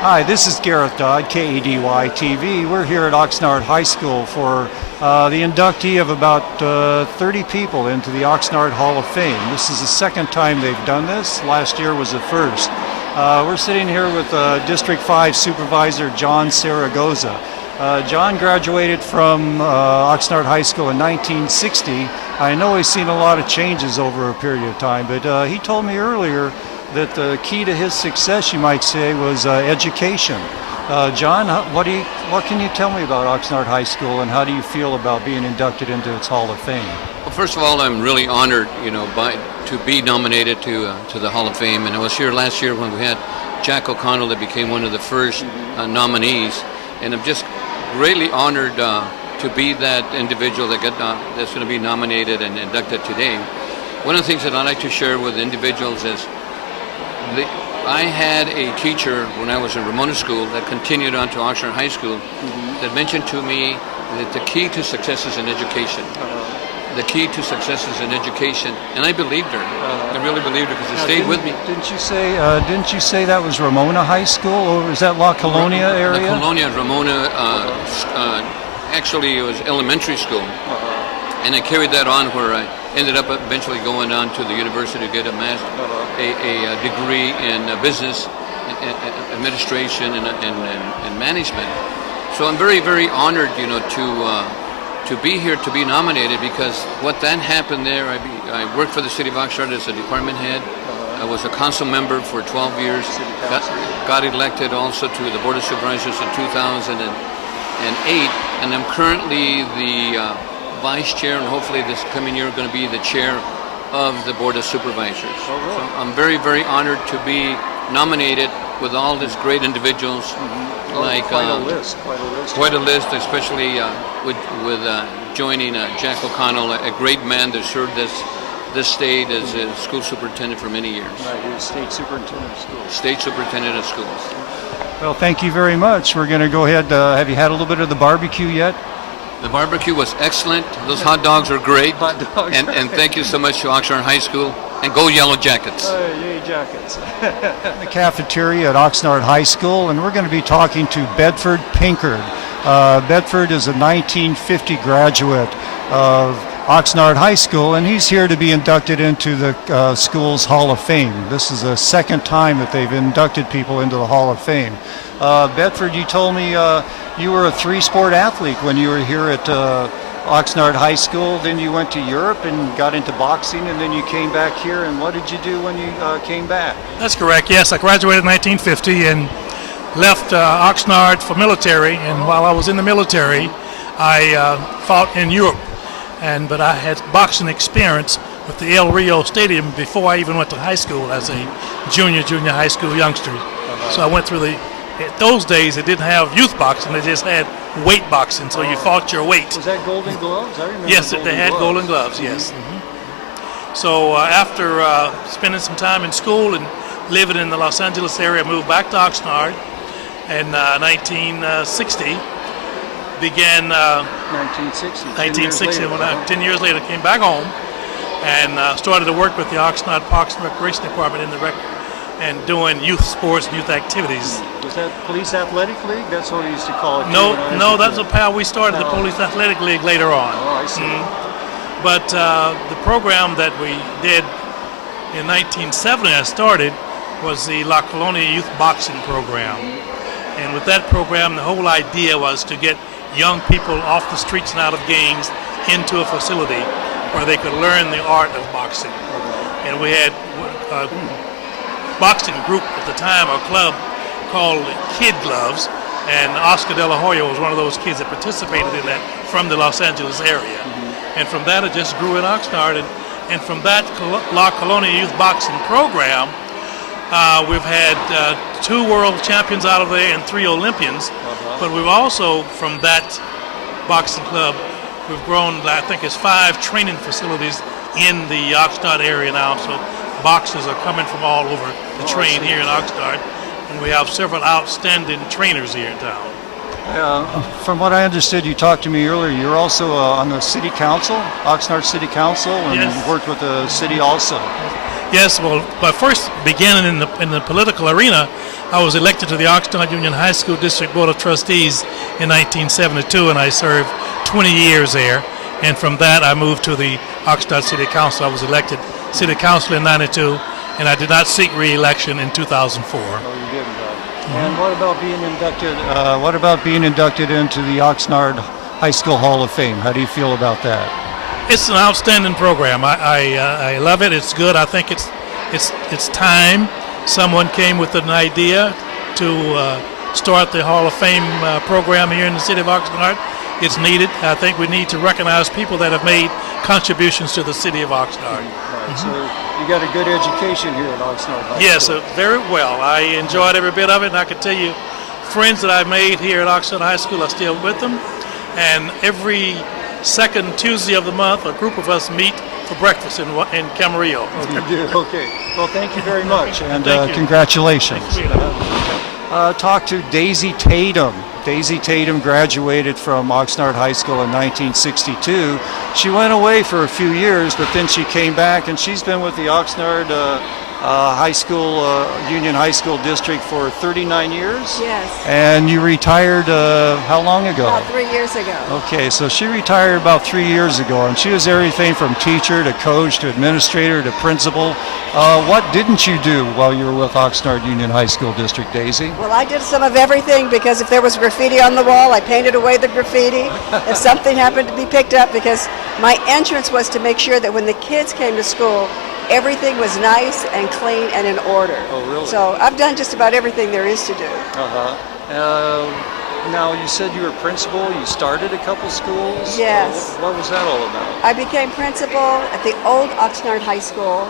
Hi, this is Gareth Dodd, KEDY-TV. We're here at Oxnard High School for the inductee of about 30 people into the Oxnard Hall of Fame. This is the second time they've done this. Last year was the first. We're sitting here with District 5 Supervisor John Saragosa. John graduated from Oxnard High School in 1960. I know he's seen a lot of changes over a period of time, but he told me earlier that the key to his success, you might say, was education. John, what can you tell me about Oxnard High School, and how do you feel about being inducted into its Hall of Fame? Well, first of all, I'm really honored, to be nominated to the Hall of Fame. And I was here last year when we had Jack O'Connell that became one of the first nominees, and I'm just greatly honored to be that individual that's going to be nominated and inducted today. One of the things that I like to share with individuals is I had a teacher when I was in Ramona School that continued on to Oxnard High School that mentioned to me that the key to success is in education. The key to success is in education, and I believed her. I really believed her because it stayed with me. Didn't you say that was Ramona High School, or was that La Colonia area? La Colonia, Ramona. Actually, it was elementary school, and I carried that on where I ended up eventually going on to the university to get a degree in business administration and management. So I'm very, very honored, to be here, to be nominated, because what then happened there, I worked for the city of Oxnard as a department head. I was a council member for 12 years, got elected also to the Board of Supervisors in 2008, and I'm currently the vice chair, and hopefully this coming year going to be the chair of the Board of Supervisors. Oh, really? So I'm very, very honored to be nominated with all these great individuals. Quite a list. Especially with joining Jack O'Connell, a great man that served this state as a school superintendent for many years. Right, he was state superintendent of schools. State superintendent of schools. Well, thank you very much. We're going to go ahead. Have you had a little bit of the barbecue yet? The barbecue was excellent. Those hot dogs are great. Hot dogs. And thank you so much to Oxnard High School. And go Yellow Jackets. Yay, Jackets. The cafeteria at Oxnard High School, and we're going to be talking to Bedford Pinker. Bedford is a 1950 graduate of Oxnard High School, and he's here to be inducted into the school's Hall of Fame. This is the second time that they've inducted people into the Hall of Fame. Bedford, you told me you were a three-sport athlete when you were here at Oxnard High School. Then you went to Europe and got into boxing, and then you came back here. And what did you do when you came back? That's correct. Yes, I graduated in 1950 and left Oxnard for military. And while I was in the military, I fought in Europe. But I had boxing experience with the El Rio Stadium before I even went to high school as a junior high school youngster. So I went through those days they didn't have youth boxing, they just had weight boxing, so you fought your weight. Was that Golden Gloves? I remember. Yes, they had Golden Gloves, yes. So after spending some time in school and living in the Los Angeles area, I moved back to Oxnard in 1960. Began 1960, when I 10 years later came back home and started to work with the Oxnard Parks and Recreation Department in the and doing youth sports and youth activities. Was that Police Athletic League? That's what we used to call it. No, that's how we started the Police Athletic League later on. Oh, I see. But the program that we did in 1970, I started, was the La Colonia Youth Boxing Program. And with that program, the whole idea was to get young people off the streets and out of gangs into a facility where they could learn the art of boxing. And we had boxing group at the time, a club called Kid Gloves, and Oscar De La Hoya was one of those kids that participated in that from the Los Angeles area. And from that it just grew in Oxnard, and from that La Colonia Youth Boxing Program, we've had 2 world champions out of there and 3 Olympians, but we've also, from that boxing club, we've grown, I think it's 5 training facilities in the Oxnard area now, so boxers are coming from all over to train here in Oxnard, and we have several outstanding trainers here in town. From what I understood, you talked to me earlier, you're also on the city council, Oxnard City Council, and Yes. worked with the city also. Yes, well, but first beginning in the political arena, I was elected to the Oxnard Union High School District Board of Trustees in 1972, and I served 20 years there. And from that, I moved to the Oxnard City Council. I was elected City Council in '92, and I did not seek re-election in 2004. Oh, you didn't. And what about being inducted? What about being inducted into the Oxnard High School Hall of Fame? How do you feel about that? It's an outstanding program. I love it. It's good. I think it's time someone came with an idea to start the Hall of Fame program here in the city of Oxnard. It's needed. I think we need to recognize people that have made contributions to the city of Oxnard. Right. So you got a good education here at Oxnard High Yes, School. very well. I enjoyed every bit of it, and I can tell you, friends that I've made here at Oxnard High School are still with them. And every second Tuesday of the month, a group of us meet for breakfast in Camarillo. Oh, you do? Okay. Well, thank you very much, and Thank you. congratulations. Thank you. Talk to Daisy Tatum. Daisy Tatum graduated from Oxnard High School in 1962. She went away for a few years, but then she came back, and she's been with the Oxnard High School, Union High School District for 39 years? Yes. And you retired how long ago? About 3 years ago. Okay, so she retired about 3 years ago, and she was everything from teacher to coach to administrator to principal. What didn't you do while you were with Oxnard Union High School District, Daisy? Well, I did some of everything because if there was graffiti on the wall, I painted away the graffiti. If something happened to be picked up, because my entrance was to make sure that when the kids came to school, everything was nice and clean and in order. Oh, really? So I've done just about everything there is to do. Now, you said you were principal. You started a couple schools? Yes. What was that all about? I became principal at the old Oxnard High School,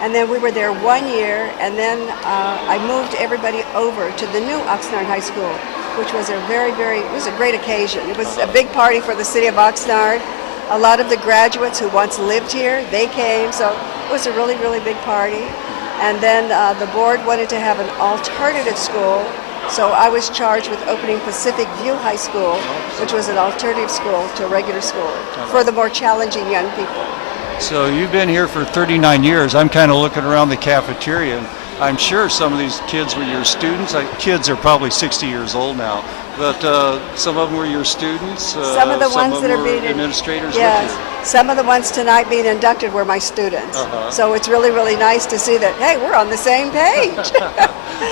and then we were there 1 year, and then I moved everybody over to the new Oxnard High School, which was it was a great occasion. It was a big party for the city of Oxnard. A lot of the graduates who once lived here, they came, so it was a really, really big party. And then the board wanted to have an alternative school, so I was charged with opening Pacific View High School, which was an alternative school to a regular school for the more challenging young people. So you've been here for 39 years. I'm kind of looking around the cafeteria, and I'm sure some of these kids were your students. Kids are probably 60 years old now, but some of them were your students. Some of the ones that are being administrators. Yes, with you. some of the ones tonight being inducted were my students. So it's really, really nice to see that, hey, we're on the same page,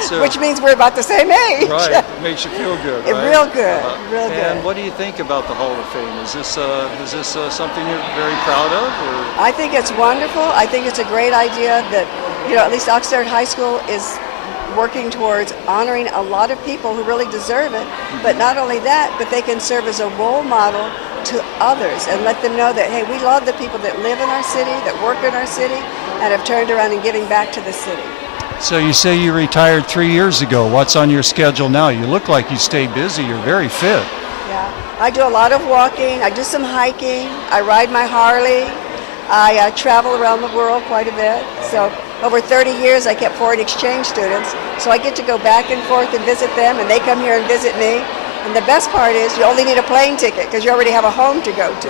So- which means we're about the same age. Right, it makes you feel good, right? Real good, real And good. what do you think about the Hall of Fame? Is this something you're very proud of? Or? I think it's wonderful. I think it's a great idea that, at least Oxnard High School is working towards honoring a lot of people who really deserve it. But not only that, but they can serve as a role model to others and let them know that, hey, we love the people that live in our city, that work in our city, and have turned around and giving back to the city. So you say you retired 3 years ago. What's on your schedule now? You look like you stay busy. You're very fit. Yeah, I do a lot of walking. I do some hiking. I ride my Harley. I travel around the world quite a bit. So over 30 years, I kept foreign exchange students. So I get to go back and forth and visit them, and they come here and visit me. And the best part is you only need a plane ticket because you already have a home to go to.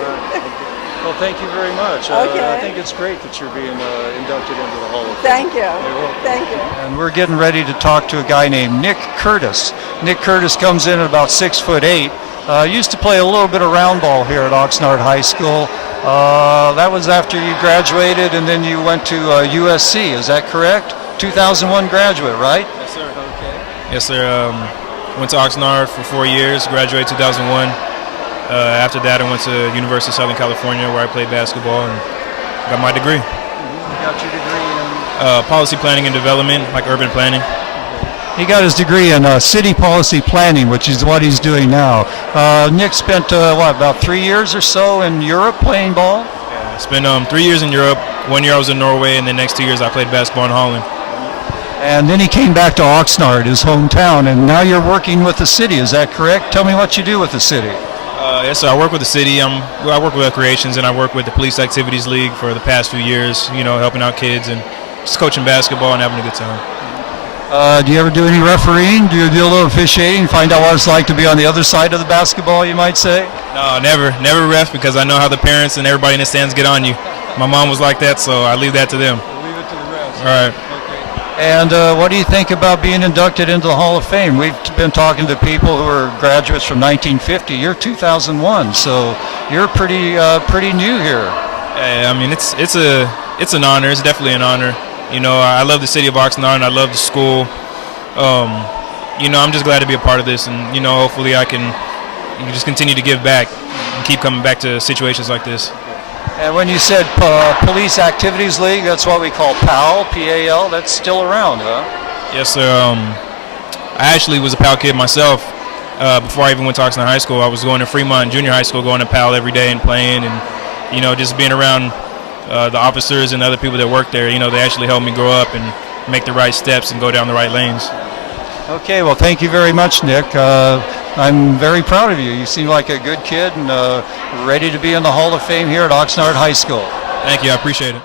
Well, thank you very much. Okay. I think it's great that you're being inducted into the Hall of Fame. Thank you. You're welcome. Thank you. And we're getting ready to talk to a guy named Nick Curtis. Nick Curtis comes in at about 6'8". Used to play a little bit of round ball here at Oxnard High School. That was after you graduated, and then you went to USC. Is that correct? 2001 graduate, right? Yes, sir. Okay. Yes, sir. Went to Oxnard for 4 years, graduated 2001. After that, I went to University of Southern California, where I played basketball and got my degree. You got your degree in? Policy planning and development, like urban planning. He got his degree in city policy planning, which is what he's doing now. Nick spent, about 3 years or so in Europe playing ball? Yeah, I spent 3 years in Europe. 1 year I was in Norway, and the next 2 years I played basketball in Holland. And then he came back to Oxnard, his hometown, and now you're working with the city. Is that correct? Tell me what you do with the city. Yes, sir. I work with the city. I work with recreations, and I work with the Police Activities League for the past few years, helping out kids and just coaching basketball and having a good time. Do you ever do any refereeing? Do you do a little officiating, find out what it's like to be on the other side of the basketball, you might say? No, never ref, because I know how the parents and everybody in the stands get on you. My mom was like that, so I leave that to them. Leave it to the refs. All right. And what do you think about being inducted into the Hall of Fame? We've been talking to people who are graduates from 1950. You're 2001, so you're pretty new here. I mean, it's an honor. It's definitely an honor. You know, I love the city of Oxnard, and I love the school. You know, I'm just glad to be a part of this, and you know, hopefully I can just continue to give back and keep coming back to situations like this. And when you said Police Activities League, that's what we call PAL, P-A-L. That's still around, huh? Yes, sir. I actually was a PAL kid myself. Before I even went to Oxnard High School, I was going to Fremont Junior High School, going to PAL every day and playing, and you know, just being around the officers and other people that work there. You know, they actually helped me grow up and make the right steps and go down the right lanes. Okay, well, thank you very much, Nick. I'm very proud of you. You seem like a good kid and ready to be in the Hall of Fame here at Oxnard High School. Thank you. I appreciate it.